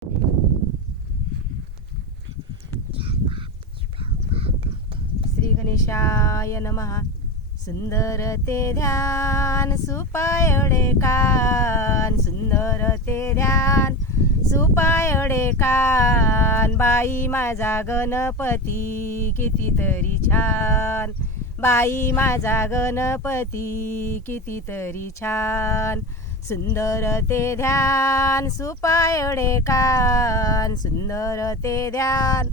श्री गणेशाय नमः. सुंदर ते ध्यान सुपायोडे कान, सुंदर ते ध्यान सुपायोडे कान. बाई माझा गणपती कितीतरी छान, बाई माझा गणपती कितीतरी छान. सुंदर ते ध्यान सुपायोडे कान, सुंदर ते ध्यान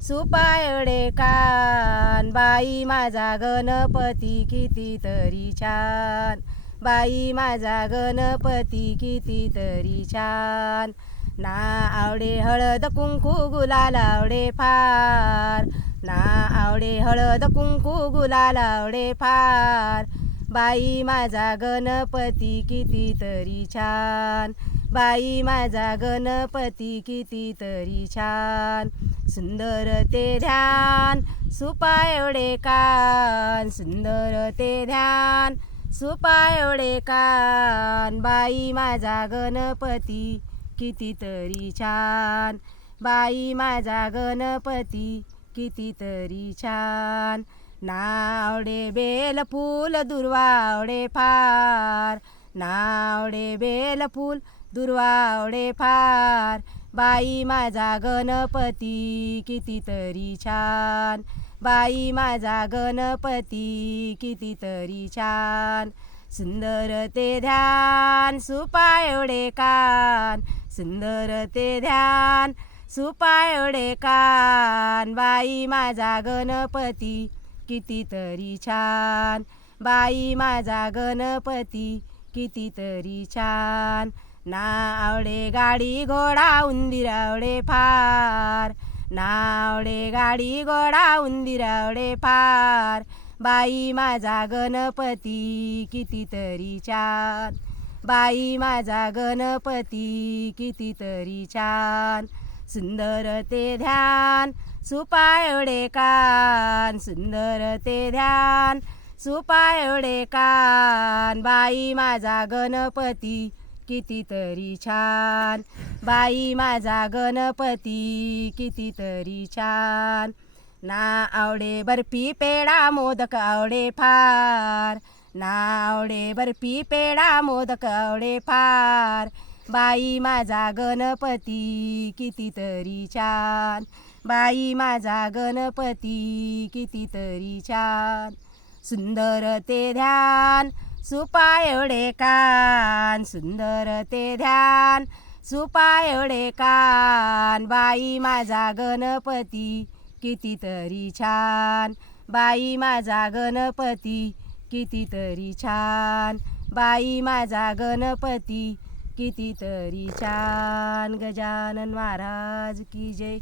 सुपायोडे कान. बाई माझा गणपती कितीतरी छान, बाई माझा गणपती कितीतरी छान. ना आवडे हळद कुंकू गुलाल आवडे फार, ना आवडे हळद कुंकू गुलाल आवडे फार. बाई माझा गणपती कितीतरी छान, बाई माझा गणपती कितीतरी छान. सुंदर ते ध्यान सुपायोडे कान, सुंदर ते ध्यान सुपायोडे कान. बाई माझा गणपती कितीतरी छान, बाई माझा गणपती कितीतरी छान. नावडे बेलफूल दुर्वावडे फार, नावडे बेलफूल दुर्वावडे फार. बाई माझा गणपती कितीतरी छान, बाई माझा गणपती कितीतरी छान. सुंदर ते ध्यान सुपायोडे कान, सुंदर ते ध्यान सुपायोडे कान. बाई माझा गणपती कितीतरी छान, बाई माझा गणपती कितीतरी छान. ना आवडे गाडी घोडा उंदीर आवडे फार, ना आवडे गाडी घोडा उंदीर आवडे फार. बाई माझा गणपती कितीतरी छान, बाई माझा गणपती कितीतरी छान. सुंदर ते ध्यान सुपायोडे कान, सुंदर ते ध्यान सुपायोडे कान. बाई माझा गणपती कितीतरी छान, बाई माझा गणपती कितीतरी छान. ना आवडे बर्फी पेढा मोदक आवडे फार, ना आवडे बर्फी पेढा मोदक आवडे फार. बाई माझा गणपती कितीतरी छान, बाई माझा गणपती कितीतरी छान. सुंदर ते ध्यान सुपायोडे कान, सुंदर ते ध्यान सुपायोडे कान. बाई माझा गणपती कितीतरी छान, बाई माझा गणपती कितीतरी छान, बाई माझा गणपती कितीतरी छान. गजानन महाराज की जय.